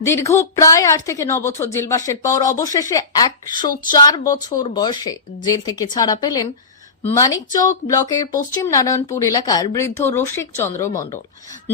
দীর্ঘ প্রায় আট থেকে ন বছর জেলবাসের পর অবশেষে একশো চার বছর বয়সে জেল থেকে ছাড়া পেলেন মানিকচক ব্লকের পশ্চিম নারায়ণপুর এলাকার বৃদ্ধ রসিক চন্দ্র মণ্ডল।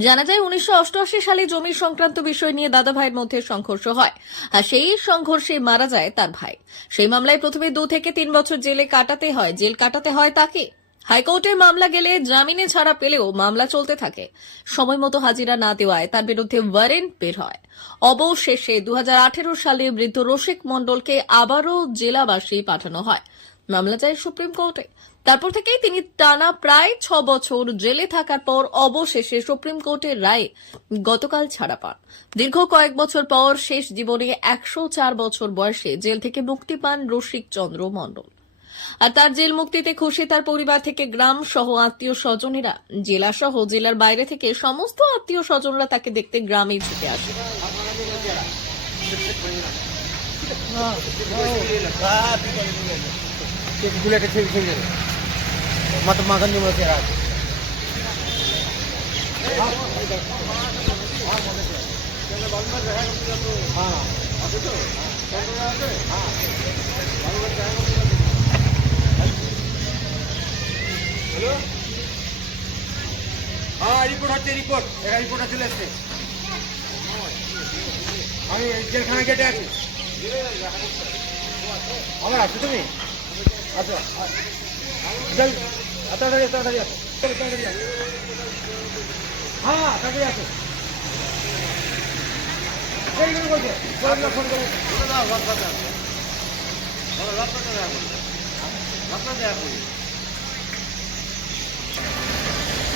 জানা যায়, উনিশশো অষ্টআশি সালে জমি সংক্রান্ত বিষয় নিয়ে দাদা ভাইয়ের মধ্যে সংঘর্ষ হয়। আর সেই সংঘর্ষে মারা যায় তার ভাই। সেই মামলায় প্রথমে দু থেকে তিন বছর জেলে কাটাতে হয়। জেল কাটাতে হয় তাকে। হাইকোর্টের মামলা গেলে জামিনে ছাড়া পেলেও মামলা চলতে থাকে। সময় মতো হাজিরা না দেওয়ায় তার বিরুদ্ধে ওয়ারেন্ট বের হয়। অবশেষে দু হাজার আঠেরো সালে বৃদ্ধ রসিক মণ্ডলকে আবারও জেলাবাসী পাঠানো হয়। মামলা যায় সুপ্রিম কোর্টে। তারপর থেকেই তিনি টানা প্রায় ছ বছর জেলে থাকার পর অবশেষে সুপ্রিম কোর্টের রায়ে গতকাল ছাড়া পান। দীর্ঘ কয়েক বছর পর শেষ জীবনে একশো চার বছর বয়সে জেল থেকে মুক্তি পান রসিক চন্দ্র মণ্ডল। আর তার জেল মুক্তিতে খুশি তার পরিবার থেকে গ্রাম সহ আত্মীয় স্বজনেরা। জেলা সহ জেলার বাইরে থেকে সমস্ত আত্মীয় স্বজনরা তাকে দেখতে গ্রামে ছুটে আসে। एक बुलेट छे छे मत मगन जो तेरा হ্যাঁ রিপোর্ট হচ্ছে রিপোর্ট এটা রিপোর্ট চলে এসছে আমি জেলখানা গেটে আছি আমার আছো তুমি আচ্ছা জল তাড়াতাড়ি তাড়াতাড়ি আসো তাড়াতাড়ি আসো হ্যাঁ তাড়াতাড়ি আসো।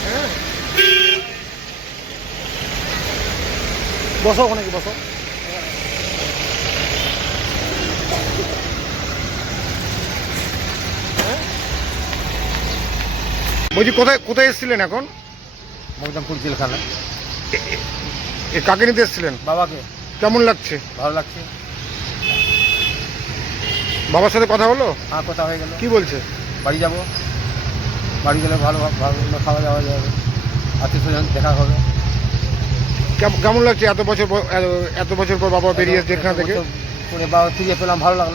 হ্যাঁ। বসো ওখানে কি বসো। বলছি কোথায় কোথায় এসেছিলেন এখন? মকদমপুর জেলখানা। এ কাকে নিতে এসেছিলেন? বাবাকে। কেমন লাগছে? ভালো লাগছে। বাবার সাথে কথা হলো? হ্যাঁ কথা হয়ে গেল। কি বলছে? বাড়ি যাব। বাড়ি গেলে ভালো ভালো খাওয়া দাওয়া যাবে। আত্মীয় স্বজন দেখা হবে। কেম- কেমন লাগছে এত বছর পর- এত- বছর পর বাবা বেরিয়ে এসে জেলখানা থেকে? বাবা ফিরে পেলাম ভালো লাগল।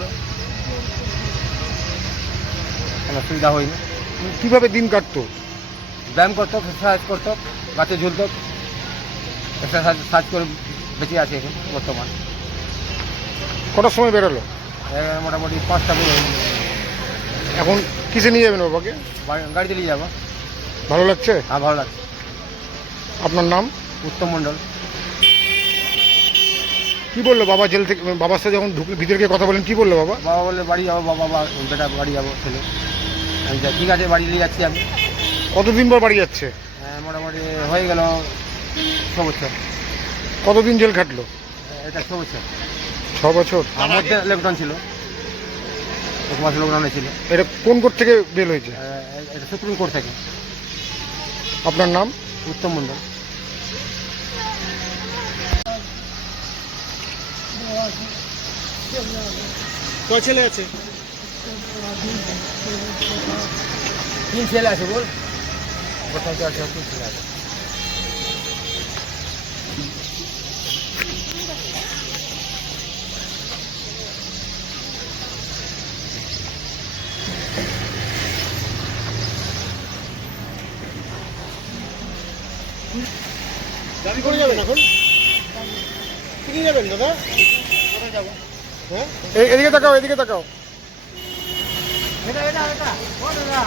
কোনো অসুবিধা হয়নি। কীভাবে দিন কাটতো? ব্যায়াম করতো এক্সারসাইজ করতো গাছে ঝুলতো এক্সারসাইজ সাজ করে বেঁচে আছে এখন বর্তমান। কটার সময় বেরোলো? এ মোটামুটি পাঁচটা করে এখন কিসে নিয়ে যাবেন বাবাকে? গাড়িতে নিয়ে যাব। ভালো লাগছে? হ্যাঁ ভালো লাগছে। আপনার নাম? উত্তম মণ্ডল। কি বলল বাবা জেল থেকে? বাবার সাথে যখন ঢুকে ভিতরে গিয়ে কথা বলেন কি বলল বাবা? বাবা বললে বাড়ি যাব বাবা বা- বেটা বাড়ি যাব ছেলে। আমি যা- ঠিক আছে বাড়ি নিয়ে যাচ্ছি আমি। কতদিন পর বাড়ি যাচ্ছে? হ্যাঁ, মোটামুটি হয়ে গেল ছ বছর। কতদিন জেল খাটলো? এটা ছ বছর। ছ বছর? আমার মধ্যে লকডাউন ছিল। এক মাস লকডাউনে ছিল। এটা কোন কোর্ট থেকে বেল হয়েছে? আহ, এটা সুপ্রিম কোর্ট থেকে। আপনার নাম? উত্তম মন্ডল কয় ছেলে আছে? তিন ছেলে আছে বল? কোথায় আছে তিন ছেলে আছে। গাড়ি করে যাবেন এখন? কি যাবেন দাদা? কোথায় যাব? হ্যাঁ? এদিকে তাকাও এদিকে তাকাও। এটা এটা এটা। ও দাদা।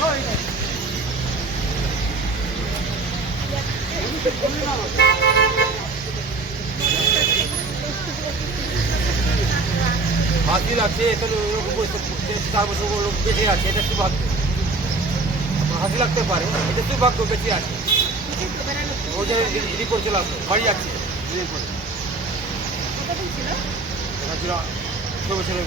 ও এটা। লাগছে এখানে ওরকম চার বছর লোক বেঁচে আছে এটা সৌভাগ্য হাসি লাগতে পারে এটা সৌভাগ্য বেঁচে আছে। ও যে রিপোর্ট চলে আসলো বাড়ি যাচ্ছে। ছিল? ছ বছরের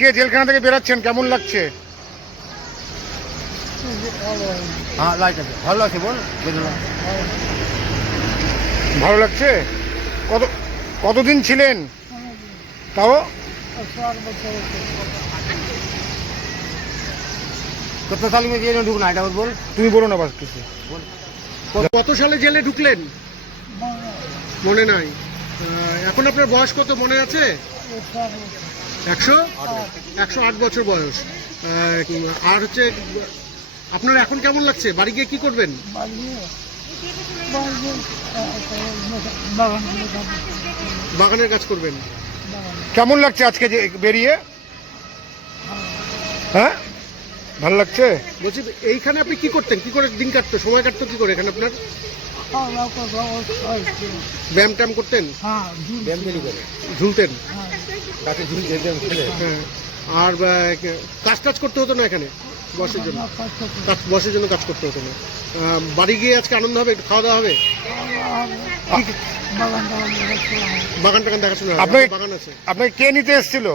আজকে জেলখানা থেকে বেরাচ্ছেন কেমন লাগছে? হ্যাঁ ভালো লাগছে বল ভালো লাগছে? কত কতদিন ছিলেন? তাও? কত সালে জেলে ঢুকলেন এটা বল। তুমি বলো না বাস কিছু। কত সালে জেলে ঢুকলেন? মনে নাই। এখন আপনার বয়স কত মনে আছে? একশো? একশো আট বছর বয়স। আর হচ্ছে আপনার এখন কেমন লাগছে? বাড়ি গিয়ে কি করবেন? বাগানের কাজ করবেন। কেমন লাগছে আজকে যে বেরিয়ে? হ্যাঁ? ভালো লাগছে? বলছি এইখানে আপনি কি করতেন? কি করে দিন কাটতো? সময় কাটতো কি করে এখানে আপনার? ব্যায়াম ট্যাম করতেন? ঝুলতেন। গাছে ফেলে হ্যাঁ আর কাজ কাজ টাজ করতে হতো না এখানে বসের জন্য। কাজ বসের জন্য কাজ করতে হতো না। বাড়ি গিয়ে আজকে আনন্দ হবে একটু খাওয়া দাওয়া হবে? বাগান টাগান দেখাশোনা আপনার বাগান আছে। আপনাকে কে নিতে এসেছিল?